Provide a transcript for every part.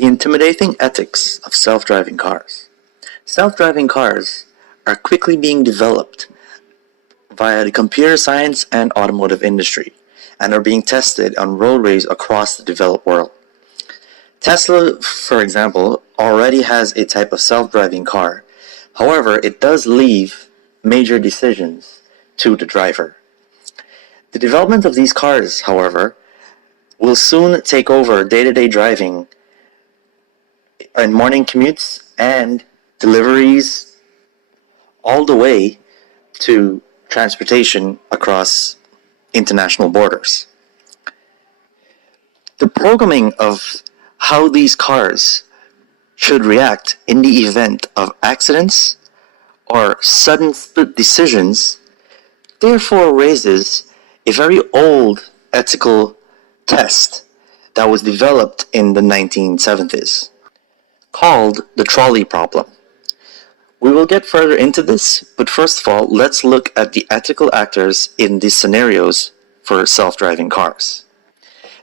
The intimidating ethics of self-driving cars. Self-driving cars are quickly being developed via the computer science and automotive industry and are being tested on roadways across the developed world. Tesla, for example, already has a type of self-driving car. However, it does leave major decisions to the driver. The development of these cars, however, will soon take over day-to-day driving and morning commutes and deliveries all the way to transportation across international borders. The programming of how these cars should react in the event of accidents or sudden split decisions therefore raises a very old ethical test that was developed in the 1970s, called the trolley problem. We will get further into this, but first of all, let's look at the ethical actors in these scenarios for self-driving cars.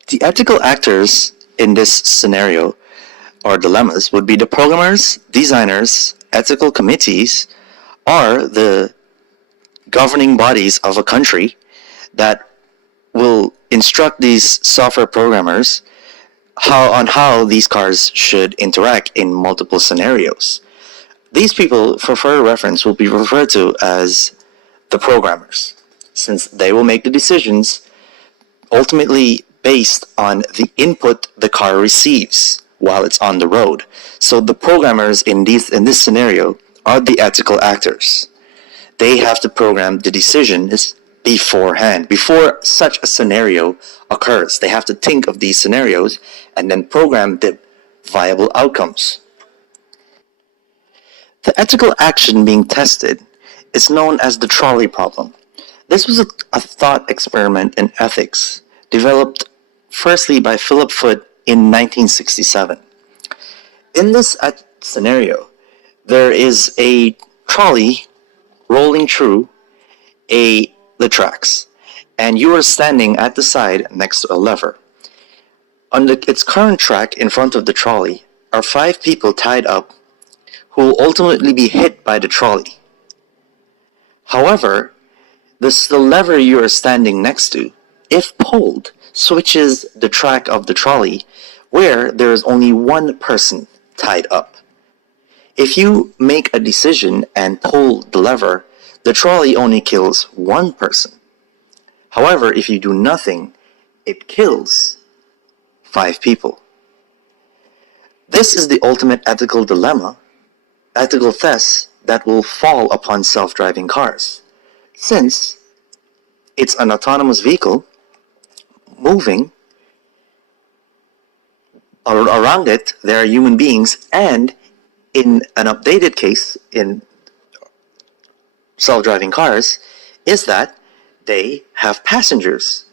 The ethical actors in this scenario or dilemmas would be the programmers, designers, ethical committees, or the governing bodies of a country that will instruct these software programmers on how these cars should interact in multiple scenarios. These people, for further reference, will be referred to as the programmers, since they will make the decisions ultimately based on the input the car receives while it's on the road. So the programmers in this scenario are the ethical actors. They have to program the decisions beforehand, before such a scenario occurs. They have to think of these scenarios and then program the viable outcomes. The ethical action being tested is known as the trolley problem. This was a thought experiment in ethics developed firstly by Philip Foot in 1967. In this scenario, there is a trolley rolling through the tracks, and you are standing at the side next to a lever. On its current track in front of the trolley are 5 people tied up who will ultimately be hit by the trolley. However, the lever you are standing next to, if pulled, switches the track of the trolley where there is only one person tied up. If you make a decision and pull the lever, the trolley only kills one person. However, if you do nothing, it kills 5 people. This is the ultimate ethical dilemma, ethical test that will fall upon self-driving cars, since it's an autonomous vehicle moving. Around it there are human beings, and in an updated case in self-driving cars is that they have passengers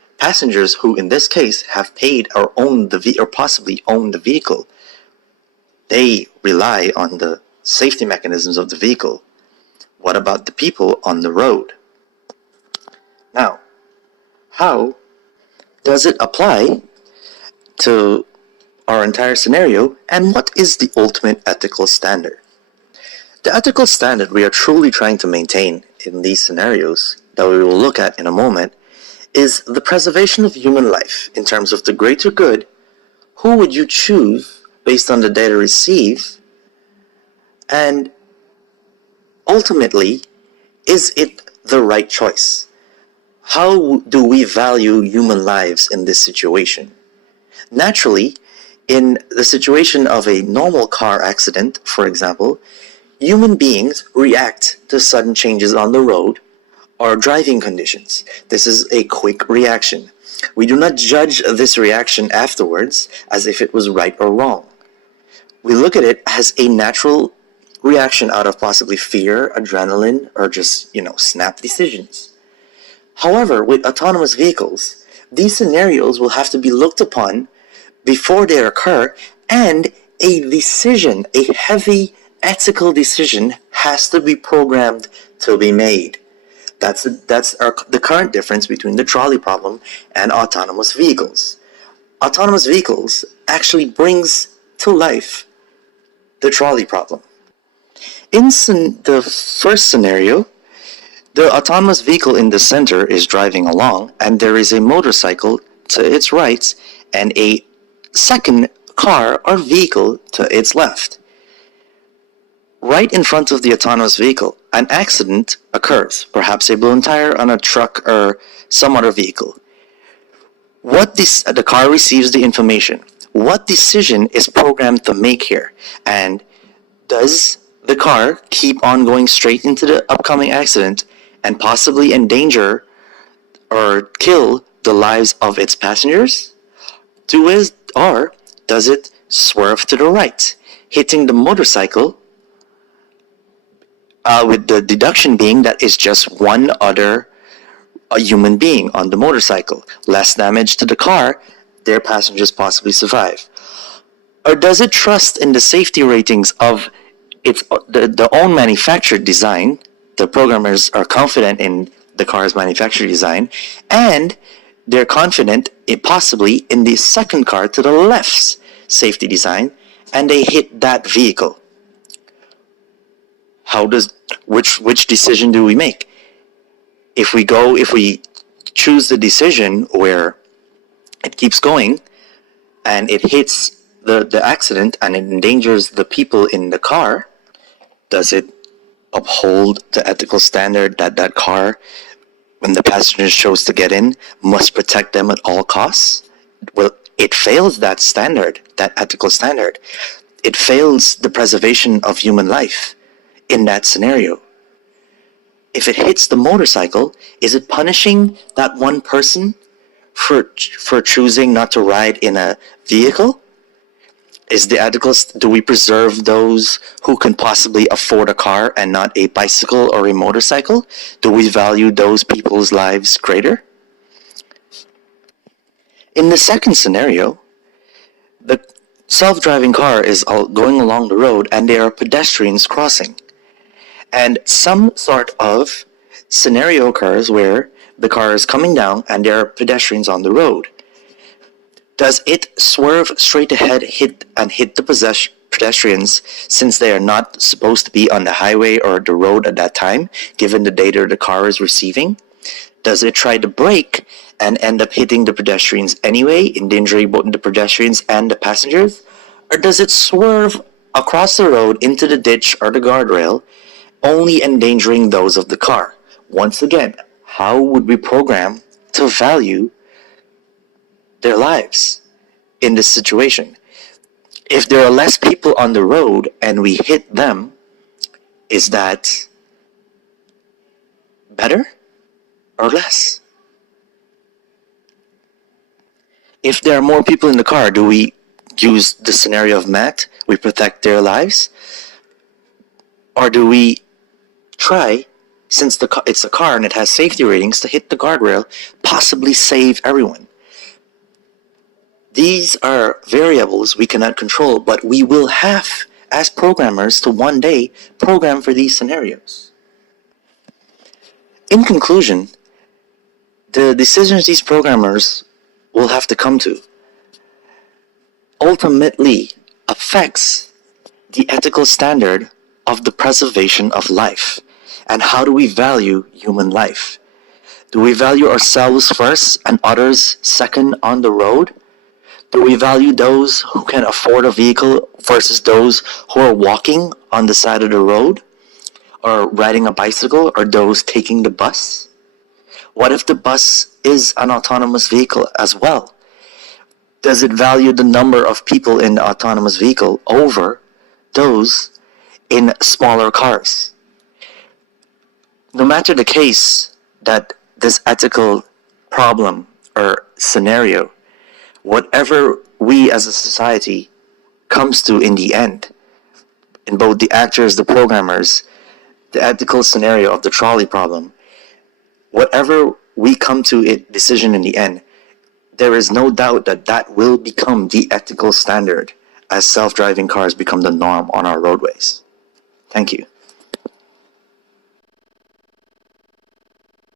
who in this case have paid or own or possibly own the vehicle. They rely on the safety mechanisms of the vehicle. What about the people on the road? Now, how does it apply to our entire scenario, and what is the ultimate ethical standard? The ethical standard we are truly trying to maintain in these scenarios that we will look at in a moment is the preservation of human life in terms of the greater good. Who would you choose based on the data received? And ultimately, is it the right choice? How do we value human lives in this situation? Naturally, in the situation of a normal car accident, for example, human beings react to sudden changes on the road or driving conditions. This is a quick reaction. We do not judge this reaction afterwards as if it was right or wrong. We look at it as a natural reaction out of possibly fear, adrenaline, or just, snap decisions. However, with autonomous vehicles, these scenarios will have to be looked upon before they occur, and a decision, a heavy ethical decision, has to be programmed to be made. That's the current difference between the trolley problem and autonomous vehicles. Autonomous vehicles actually brings to life the trolley problem. In the first scenario, the autonomous vehicle in the center is driving along, and there is a motorcycle to its right and a second car or vehicle to its left. Right in front of the autonomous vehicle, an accident occurs, perhaps a blown tire on a truck or some other vehicle. The car receives the information. What decision is programmed to make here? And does the car keep on going straight into the upcoming accident and possibly endanger or kill the lives of its passengers? Or does it swerve to the right, hitting the motorcycle, with the deduction being that it's just one other human being on the motorcycle? Less damage to the car, their passengers possibly survive. Or does it trust in the safety ratings of the own manufactured design? The programmers are confident in the car's manufactured design, and they're confident possibly in the second car to the left's safety design, and they hit that vehicle. Which decision do we make? If we choose the decision where it keeps going and it hits the accident and it endangers the people in the car, does it uphold the ethical standard that car, when the passengers chose to get in, must protect them at all costs? Well, it fails that standard, that ethical standard. It fails the preservation of human life in that scenario. If it hits the motorcycle, is it punishing that one person for choosing not to ride in a vehicle? Is the ethical, do we preserve those who can possibly afford a car and not a bicycle or a motorcycle? Do we value those people's lives greater? In the second scenario, the self-driving car is going along the road and there are pedestrians crossing. And some sort of scenario occurs where the car is coming down and there are pedestrians on the road. Does it swerve straight ahead, hit the pedestrians, since they are not supposed to be on the highway or the road at that time, given the data the car is receiving? Does it try to brake and end up hitting the pedestrians anyway, endangering both the pedestrians and the passengers? Or does it swerve across the road into the ditch or the guardrail, only endangering those of the car? Once again, how would we program to value their lives in this situation? If there are less people on the road and we hit them, is that better or less? If there are more people in the car, do we use the scenario of Matt? We protect their lives? Or do we try, since it's a car and it has safety ratings, to hit the guardrail, possibly save everyone? These are variables we cannot control, but we will have, as programmers, to one day program for these scenarios. In conclusion, the decisions these programmers will have to come to ultimately affects the ethical standard of the preservation of life. And how do we value human life? Do we value ourselves first and others second on the road? Do we value those who can afford a vehicle versus those who are walking on the side of the road, or riding a bicycle, or those taking the bus? What if the bus is an autonomous vehicle as well? Does it value the number of people in the autonomous vehicle over those in smaller cars? No matter the case that this ethical problem or scenario, whatever we as a society comes to in the end, in both the actors, the programmers, the ethical scenario of the trolley problem, whatever we come to a decision in the end, there is no doubt that that will become the ethical standard as self-driving cars become the norm on our roadways. Thank you.